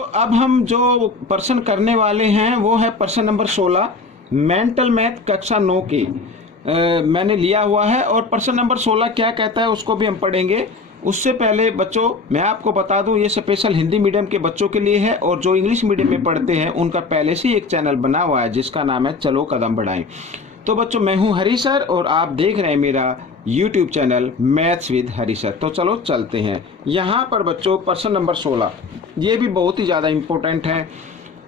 अब हम जो प्रश्न करने वाले हैं वो है प्रश्न नंबर 16 मेंटल मैथ कक्षा 9 की मैंने लिया हुआ है। और प्रश्न नंबर 16 क्या कहता है उसको भी हम पढ़ेंगे। उससे पहले बच्चों मैं आपको बता दूं ये स्पेशल हिंदी मीडियम के बच्चों के लिए है, और जो इंग्लिश मीडियम में पढ़ते हैं उनका पहले से ही एक चैनल बना हुआ है जिसका नाम है चलो कदम बढ़ाएं। तो बच्चों मैं हूं हरी सर और आप देख रहे हैं मेरा YouTube channel maths with Hari sir. तो चलो चलते हैं। यहाँ पर बच्चों प्रश्न नंबर 16 ये भी बहुत ही ज़्यादा इम्पोर्टेंट है।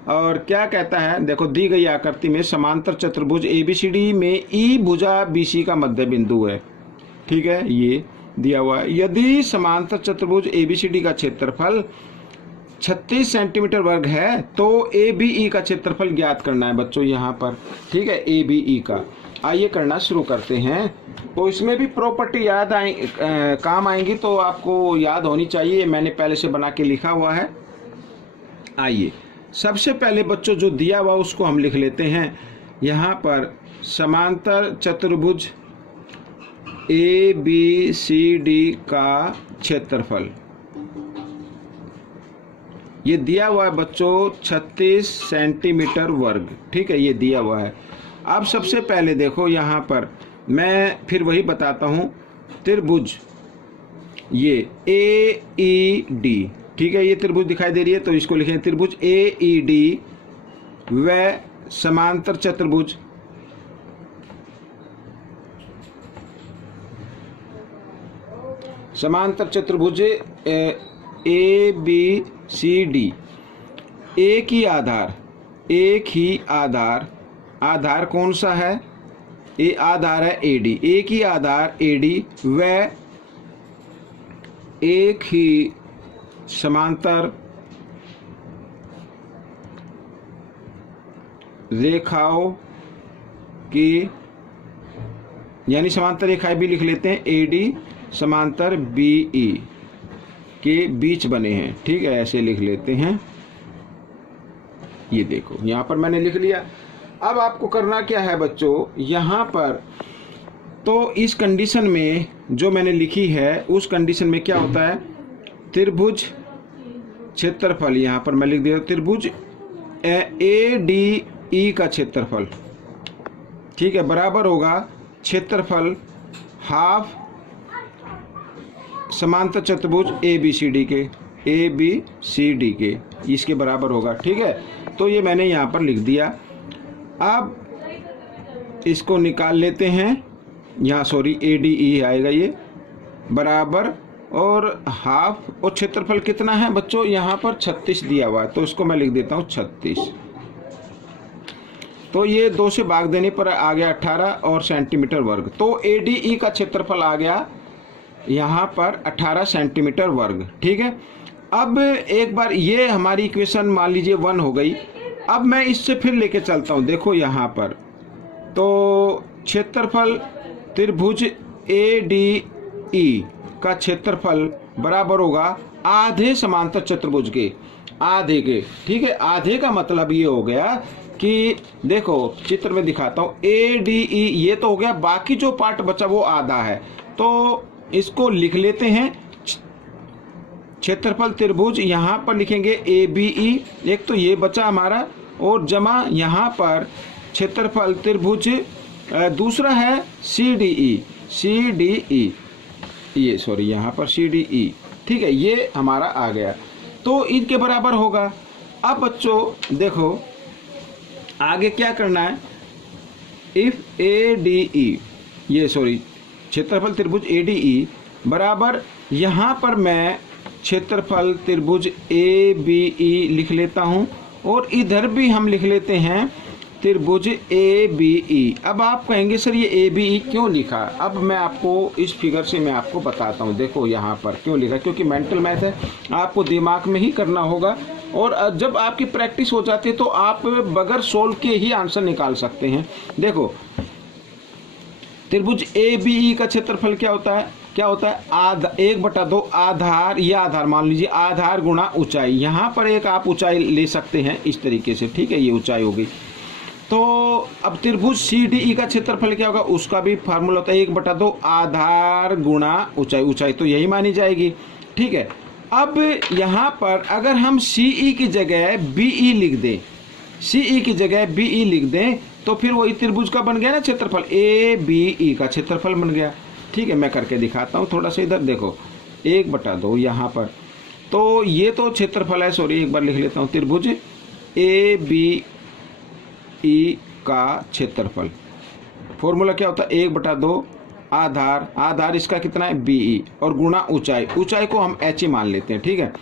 और क्या कहता है देखो, दी गई आकृति में समांतर चतुर्भुज ABCD में ई भुजा BC का मध्य बिंदु है। ठीक है, ये दिया हुआ है। यदि समांतर चतुर्भुज ABCD का क्षेत्रफल 36 सेंटीमीटर वर्ग है तो ABE का क्षेत्रफल ज्ञात करना है बच्चों यहाँ पर। ठीक है, ABE का। आइए करना शुरू करते हैं। तो इसमें भी प्रॉपर्टी याद काम आएंगी तो आपको याद होनी चाहिए, मैंने पहले से बना के लिखा हुआ है। आइए सबसे पहले बच्चों जो दिया हुआ उसको हम लिख लेते हैं। यहाँ पर समांतर चतुर्भुज ABCD का क्षेत्रफल ये दिया हुआ है बच्चों 36 सेंटीमीटर वर्ग। ठीक है, ये दिया हुआ है। अब सबसे पहले देखो यहाँ पर मैं फिर वही बताता हूँ, त्रिभुज ये AED, ठीक है, ये त्रिभुज दिखाई दे रही है तो इसको लिखें त्रिभुज AED व समांतर चतुर्भुज ABCD एक ही आधार कौन सा है? आधार है AD, एक ही आधार AD व एक ही समांतर रेखाओं की, यानी समांतर रेखाएं भी लिख लेते हैं, AD समांतर BE के बीच बने हैं। ठीक है, ऐसे लिख लेते हैं। ये देखो यहाँ पर मैंने लिख लिया। अब आपको करना क्या है बच्चों, यहाँ पर तो इस कंडीशन में जो मैंने लिखी है उस कंडीशन में क्या होता है, त्रिभुज क्षेत्रफल, यहाँ पर मैं लिख दिया त्रिभुज ADE का क्षेत्रफल, ठीक है, बराबर होगा क्षेत्रफल हाफ समांतर चतुर्भुज ABCD के इसके बराबर होगा। ठीक है, तो ये मैंने यहाँ पर लिख दिया। अब इसको निकाल लेते हैं, यहाँ सॉरी ADE आएगा ये बराबर और हाफ, और क्षेत्रफल कितना है बच्चों यहाँ पर 36 दिया हुआ है तो इसको मैं लिख देता हूँ 36। तो ये 2 से भाग देने पर आ गया 18 और सेंटीमीटर वर्ग। तो ADE का क्षेत्रफल आ गया यहाँ पर 18 सेंटीमीटर वर्ग। ठीक है, अब एक बार ये हमारी इक्वेशन मान लीजिए 1 हो गई। अब मैं इससे फिर लेके चलता हूँ, देखो यहाँ पर तो क्षेत्रफल त्रिभुज ADE का क्षेत्रफल बराबर होगा आधे समांतर चतुर्भुज के, आधे के। ठीक है, आधे का मतलब ये हो गया कि देखो चित्र में दिखाता हूँ, ADE ये तो हो गया, बाकी जो पार्ट बचा वो आधा है। तो इसको लिख लेते हैं, क्षेत्रफल त्रिभुज यहाँ पर लिखेंगे ABE, एक तो ये बचा हमारा, और जमा यहाँ पर क्षेत्रफल त्रिभुज दूसरा है CDE, ये सॉरी यहाँ पर CDE। ठीक है, ये हमारा आ गया तो इनके बराबर होगा। अब बच्चों देखो आगे क्या करना है, इफ ADE ये सॉरी क्षेत्रफल त्रिभुज ADE बराबर, यहाँ पर मैं क्षेत्रफल त्रिभुज ABE लिख लेता हूँ और इधर भी हम लिख लेते हैं त्रिभुज ABE। अब आप कहेंगे सर ये ABE क्यों लिखा? अब मैं आपको इस फिगर से मैं आपको बताता हूँ। देखो यहाँ पर क्यों लिखा, क्योंकि मेंटल मैथ है, आपको दिमाग में ही करना होगा, और जब आपकी प्रैक्टिस हो जाती है तो आप बगैर सोल्व के ही आंसर निकाल सकते हैं। देखो त्रिभुज ABE का क्षेत्रफल क्या होता है, 1/2 आधार, या आधार मान लीजिए, आधार गुणा ऊंचाई। यहाँ पर एक आप ऊंचाई ले सकते हैं इस तरीके से। ठीक है, ये ऊंचाई होगी। तो अब त्रिभुज CDE का क्षेत्रफल क्या होगा, उसका भी फार्मूला होता है 1/2 आधार गुणा ऊंचाई, ऊंचाई तो यही मानी जाएगी। ठीक है, अब यहाँ पर अगर हम CE की जगह BE लिख दें, CE की जगह BE लिख दें तो फिर वही त्रिभुज का बन गया ना क्षेत्रफल, ABE का क्षेत्रफल बन गया। ठीक है, मैं करके दिखाता हूँ थोड़ा सा। इधर देखो 1/2 यहाँ पर, तो ये तो क्षेत्रफल है, सॉरी एक बार लिख लेता हूँ, त्रिभुज ABE का क्षेत्रफल। फॉर्मूला क्या होता है, 1/2 आधार इसका कितना है BE और गुणा ऊंचाई को हम H मान लेते हैं। ठीक है,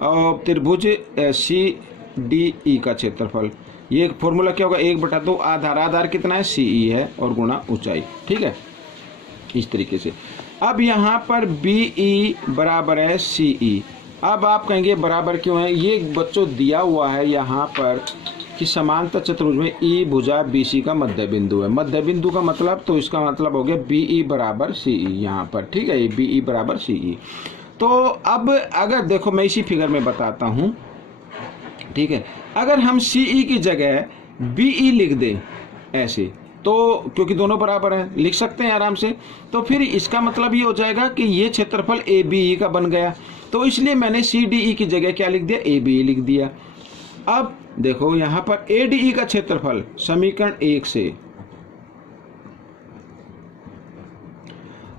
और त्रिभुज CDE का क्षेत्रफल, ये फॉर्मूला क्या होगा, 1/2 आधार कितना है CE है और गुणा ऊंचाई। ठीक है, इस तरीके से। अब यहाँ पर BE बराबर है CE। अब आप कहेंगे बराबर क्यों है, ये बच्चों दिया हुआ है यहाँ पर कि समांतर चतुर्भुज में E भुजा BC का मध्य बिंदु है। मध्य बिंदु का मतलब, तो इसका मतलब हो गया BE बराबर CE यहाँ पर। ठीक है, ये BE बराबर CE। तो अब अगर देखो मैं इसी फिगर में बताता हूँ। ठीक है, अगर हम CE की जगह BE लिख दें ऐसे, तो क्योंकि दोनों बराबर हैं लिख सकते हैं आराम से, तो फिर इसका मतलब ये हो जाएगा कि ये क्षेत्रफल ABE का बन गया। तो इसलिए मैंने CDE की जगह क्या लिख दिया, ABE लिख दिया। अब देखो यहाँ पर ADE का क्षेत्रफल समीकरण 1 से,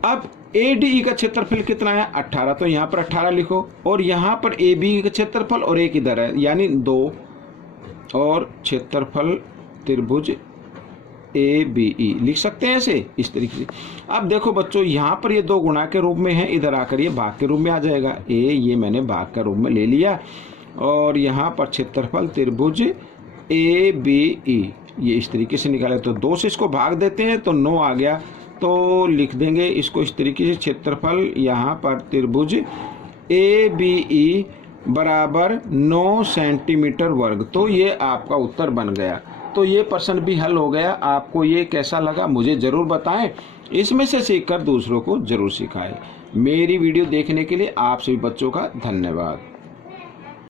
अब ADE का क्षेत्रफल कितना है 18, तो यहाँ पर 18 लिखो, और यहाँ पर ABE का क्षेत्रफल और एक इधर है यानी 2, और क्षेत्रफल त्रिभुज ABE लिख सकते हैं ऐसे, इस तरीके से। अब देखो बच्चों यहाँ पर ये 2 गुणा के रूप में है, इधर आकर ये भाग के रूप में आ जाएगा, ये मैंने भाग का रूप में ले लिया, और यहाँ पर क्षेत्रफल त्रिभुज ABE ये इस तरीके से निकाले, तो 2 से इसको भाग देते हैं तो 9 आ गया, तो लिख देंगे इसको इस तरीके से, क्षेत्रफल यहाँ पर त्रिभुज ABE बराबर 9 सेंटीमीटर वर्ग। तो ये आपका उत्तर बन गया। तो ये प्रश्न भी हल हो गया। आपको ये कैसा लगा मुझे ज़रूर बताएं, इसमें से सीखकर दूसरों को ज़रूर सिखाएं। मेरी वीडियो देखने के लिए आप सभी बच्चों का धन्यवाद।